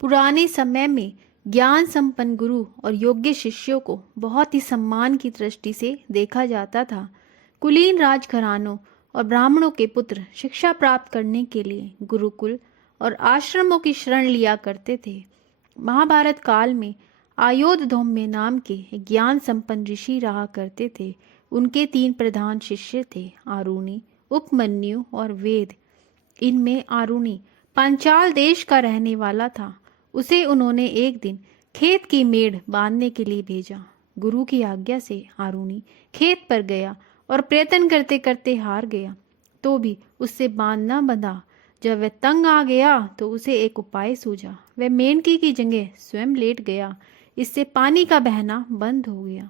पुराने समय में ज्ञान संपन्न गुरु और योग्य शिष्यों को बहुत ही सम्मान की दृष्टि से देखा जाता था। कुलीन राजघरानों और ब्राह्मणों के पुत्र शिक्षा प्राप्त करने के लिए गुरुकुल और आश्रमों की शरण लिया करते थे। महाभारत काल में आयोधधौम्य नाम के एक ज्ञान संपन्न ऋषि रहा करते थे। उनके 3 प्रधान शिष्य थे, आरुणि, उपमन्यु और वेद। इनमें आरुणि पांचाल देश का रहने वाला था। उसे उन्होंने एक दिन खेत की मेड़ बांधने के लिए भेजा। गुरु की आज्ञा से आरुणि खेत पर गया और प्रयत्न करते करते हार गया, तो भी उससे बांध न बंधा। जब वह तंग आ गया तो उसे एक उपाय सूझा। वह मेंढकी की जगह स्वयं लेट गया। इससे पानी का बहना बंद हो गया।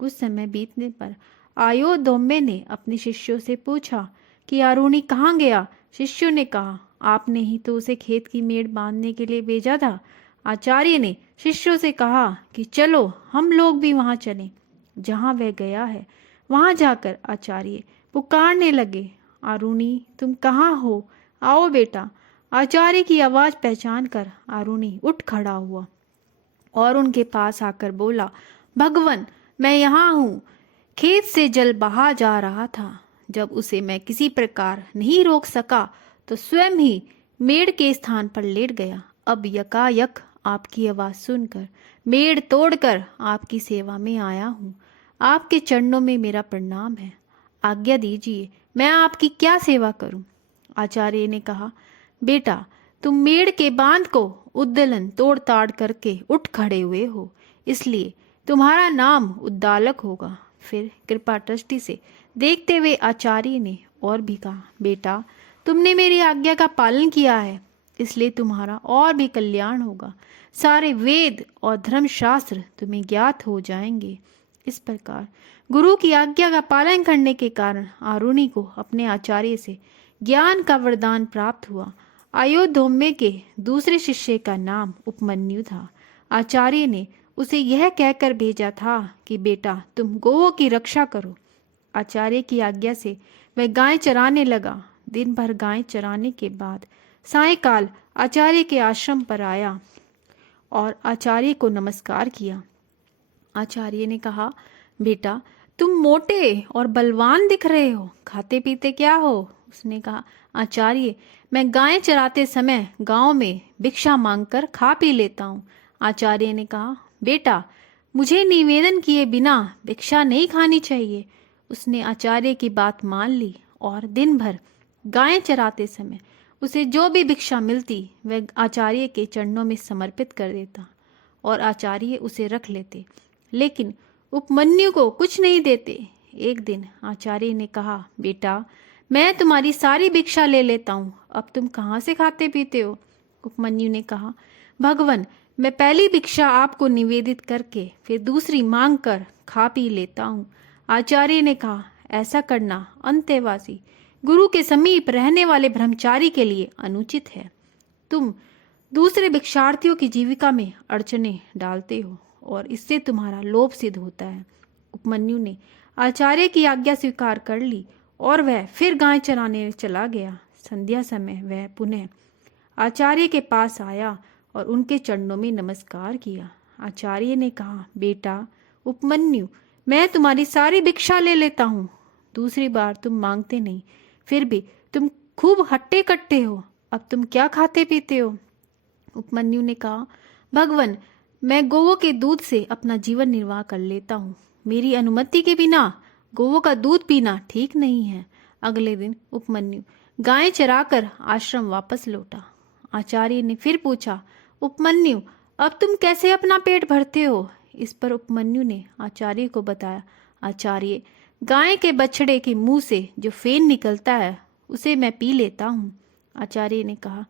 कुछ समय बीतने पर आयोधौम्य ने अपने शिष्यों से पूछा कि आरुणि कहाँ गया। शिष्यों ने कहा, आपने ही तो उसे खेत की मेड़ बांधने के लिए भेजा था। आचार्य ने शिष्यों से कहा कि चलो हम लोग भी वहां चलें। जहां वह गया है वहां जाकर आचार्य पुकारने लगे, आरुणि तुम कहाँ हो, आओ बेटा। आचार्य की आवाज पहचान कर आरुणि उठ खड़ा हुआ और उनके पास आकर बोला, भगवन मैं यहाँ हूँ। खेत से जल बहा जा रहा था। जब उसे मैं किसी प्रकार नहीं रोक सका तो स्वयं ही मेड़ के स्थान पर लेट गया। अब यकायक आपकी आवाज सुनकर मेड़ तोड़कर आपकी सेवा में आया हूँ। आपके चरणों में मेरा प्रणाम है। आज्ञा दीजिए, मैं आपकी क्या सेवा करूं? आचार्य ने कहा, बेटा तुम मेड़ के बांध को उद्दलन तोड़ ताड़ करके उठ खड़े हुए हो, इसलिए तुम्हारा नाम उद्दालक होगा। फिर कृपा दृष्टि से देखते हुए आचार्य ने और भी कहा, बेटा तुमने मेरी आज्ञा का पालन किया है, इसलिए तुम्हारा और भी कल्याण होगा। सारे वेद और धर्मशास्त्र तुम्हें ज्ञात हो जाएंगे। इस प्रकार गुरु की आज्ञा का पालन करने के कारण आरुणि को अपने आचार्य से ज्ञान का वरदान प्राप्त हुआ। आयोधौम्य के दूसरे शिष्य का नाम उपमन्यु था। आचार्य ने उसे यह कहकर भेजा था कि बेटा तुम गौओं की रक्षा करो। आचार्य की आज्ञा से वह गाय चराने लगा। दिन भर गाय चराने के बाद सायंकाल आचार्य के आश्रम पर आया और आचार्य को नमस्कार किया। आचार्य ने कहा, बेटा तुम मोटे और बलवान दिख रहे हो, खाते पीते क्या हो? उसने कहा, आचार्य मैं गाय चराते समय गांव में भिक्षा मांगकर खा पी लेता हूँ। आचार्य ने कहा, बेटा मुझे निवेदन किए बिना भिक्षा नहीं खानी चाहिए। उसने आचार्य की बात मान ली और दिन भर गाय चराते समय उसे जो भी भिक्षा मिलती वह आचार्य के चरणों में समर्पित कर देता और आचार्य उसे रख लेते, लेकिन उपमन्यु को कुछ नहीं देते। एक दिन आचार्य ने कहा, बेटा मैं तुम्हारी सारी भिक्षा ले लेता हूँ, अब तुम कहाँ से खाते पीते हो? उपमन्यु ने कहा, भगवन मैं पहली भिक्षा आपको निवेदित करके फिर दूसरी मांग कर खा पी लेता हूँ। आचार्य ने कहा, ऐसा करना अंतेवासी गुरु के समीप रहने वाले ब्रह्मचारी के लिए अनुचित है। तुम दूसरे भिक्षार्थियों की जीविका में अड़चने डालते हो और इससे तुम्हारा लोभ सिद्ध होता है। उपमन्यु ने आचार्य की आज्ञा स्वीकार कर ली और वह फिर गाय चराने चला गया। संध्या समय वह पुनः आचार्य के पास आया और उनके चरणों में नमस्कार किया। आचार्य ने कहा, बेटा उपमन्यु मैं तुम्हारी सारी भिक्षा ले लेता हूँ, दूसरी बार तुम मांगते नहीं, फिर भी तुम खूब हट्टे कट्टे हो, अब तुम क्या खाते पीते हो? उपमन्यु ने कहा, भगवन मैं गौओं के दूध से अपना जीवन निर्वाह कर लेता हूँ, मेरी अनुमति के बिना गौओं का दूध पीना ठीक नहीं है। अगले दिन उपमन्यु गाय चराकर आश्रम वापस लौटा। आचार्य ने फिर पूछा, उपमन्यु अब तुम कैसे अपना पेट भरते हो? इस पर उपमन्यु ने आचार्य को बताया, आचार्य गाय के बछड़े के मुंह से जो फेन निकलता है उसे मैं पी लेता हूँ। आचार्य ने कहा,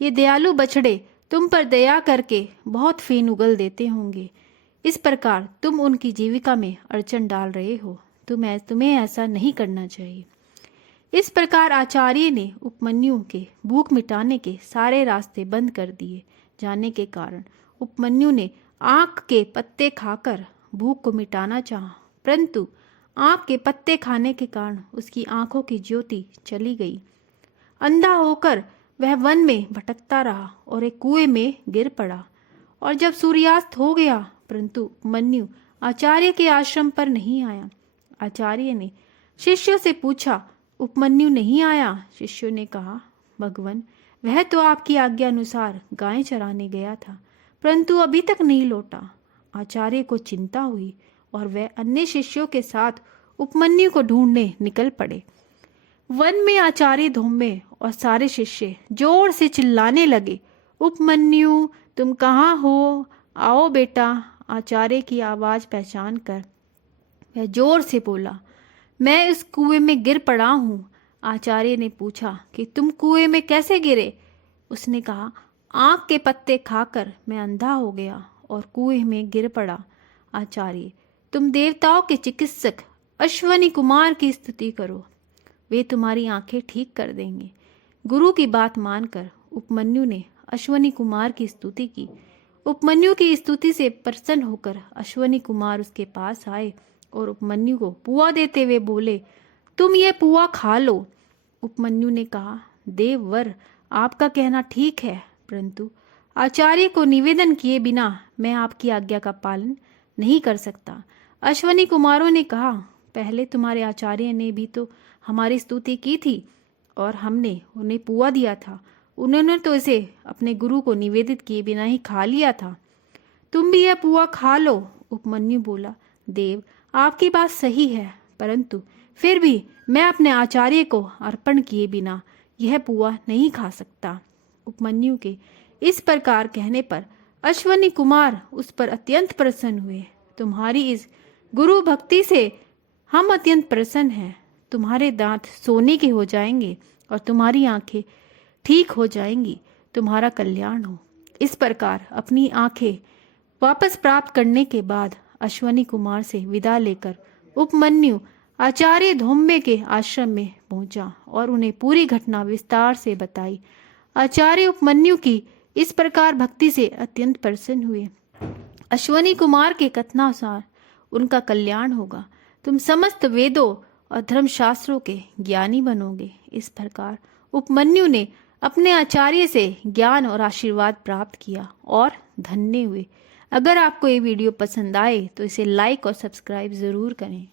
ये दयालु बछड़े तुम पर दया करके बहुत फेन उगल देते होंगे, इस प्रकार तुम उनकी जीविका में अड़चन डाल रहे हो, तुम्हें ऐसा नहीं करना चाहिए। इस प्रकार आचार्य ने उपमन्यु के भूख मिटाने के सारे रास्ते बंद कर दिए जाने के कारण उपमन्यु ने आँख के पत्ते खाकर भूख को मिटाना चाहा, परंतु आँख के पत्ते खाने के कारण उसकी आंखों की ज्योति चली गई। अंधा होकर वह वन में भटकता रहा और एक कुएं में गिर पड़ा। और जब सूर्यास्त हो गया, परंतु उपमन्यु आचार्य के आश्रम पर नहीं आया। आचार्य ने शिष्यों से पूछा, उपमन्यु नहीं आया? शिष्यों ने कहा, भगवन, वह तो आपकी आज्ञा अनुसार गायें चराने गया था, परंतु अभी तक नहीं लौटा। आचार्य को चिंता हुई और वह अन्य शिष्यों के साथ उपमन्यु को ढूंढने निकल पड़े। वन में आचार्य धोम्य और सारे शिष्य जोर से चिल्लाने लगे, उपमन्यु, तुम कहाँ हो? आओ बेटा। आचार्य की आवाज पहचान कर वह जोर से बोला, मैं इस कुएं में गिर पड़ा हूँ। आचार्य ने पूछा कि तुम कुएं में कैसे गिरे? उसने कहा, आँख के पत्ते खाकर मैं अंधा हो गया और कुएं में गिर पड़ा। आचार्य, तुम देवताओं के चिकित्सक अश्वनी कुमार की स्तुति करो, वे तुम्हारी आंखें ठीक कर देंगे। गुरु की बात मानकर उपमन्यु ने अश्वनी कुमार की स्तुति की। उपमन्यु की स्तुति से प्रसन्न होकर अश्वनी कुमार उसके पास आए और उपमन्यु को पुआ देते हुए बोले, तुम ये पुआ खा लो। उपमन्यु ने कहा, देववर, आपका कहना ठीक है, परंतु आचार्य को निवेदन किए बिना मैं आपकी आज्ञा का पालन नहीं कर सकता। अश्वनी कुमारों ने कहा, पहले तुम्हारे आचार्य ने भी तो हमारी स्तुति की थी और हमने उन्हें पुआ दिया था। उन्होंने तो इसे अपने गुरु को निवेदित किए बिना ही खा लिया था। तुम भी यह पुआ खा लो। उपमन्यु बोला, देव, आपकी बात सही है, परंतु फिर भी मैं अपने आचार्य को अर्पण किए बिना यह पुआ नहीं खा सकता। उपमन्यु के इस प्रकार कहने पर अश्वनी कुमार उस पर अत्यंत प्रसन्न हुए। तुम्हारी इस गुरु भक्ति से हम अत्यंत प्रसन्न हैं। तुम्हारे दांत सोने के हो जाएंगे और तुम्हारी आंखें ठीक हो जाएंगी। तुम्हारा कल्याण हो। इस प्रकार अपनी आंखें वापस प्राप्त करने के बाद अश्वनी कुमार से विदा लेकर उपमन्यु आचार्य धोम्य के आश्रम में पहुंचा और उन्हें पूरी घटना विस्तार से बताई। आचार्य उपमन्यु की इस प्रकार भक्ति से अत्यंत प्रसन्न हुए। अश्वनी कुमार के कथनानुसार उनका कल्याण होगा। तुम समस्त वेदों और धर्मशास्त्रों के ज्ञानी बनोगे। इस प्रकार उपमन्यु ने अपने आचार्य से ज्ञान और आशीर्वाद प्राप्त किया और धन्य हुए। अगर आपको ये वीडियो पसंद आए तो इसे लाइक और सब्सक्राइब ज़रूर करें।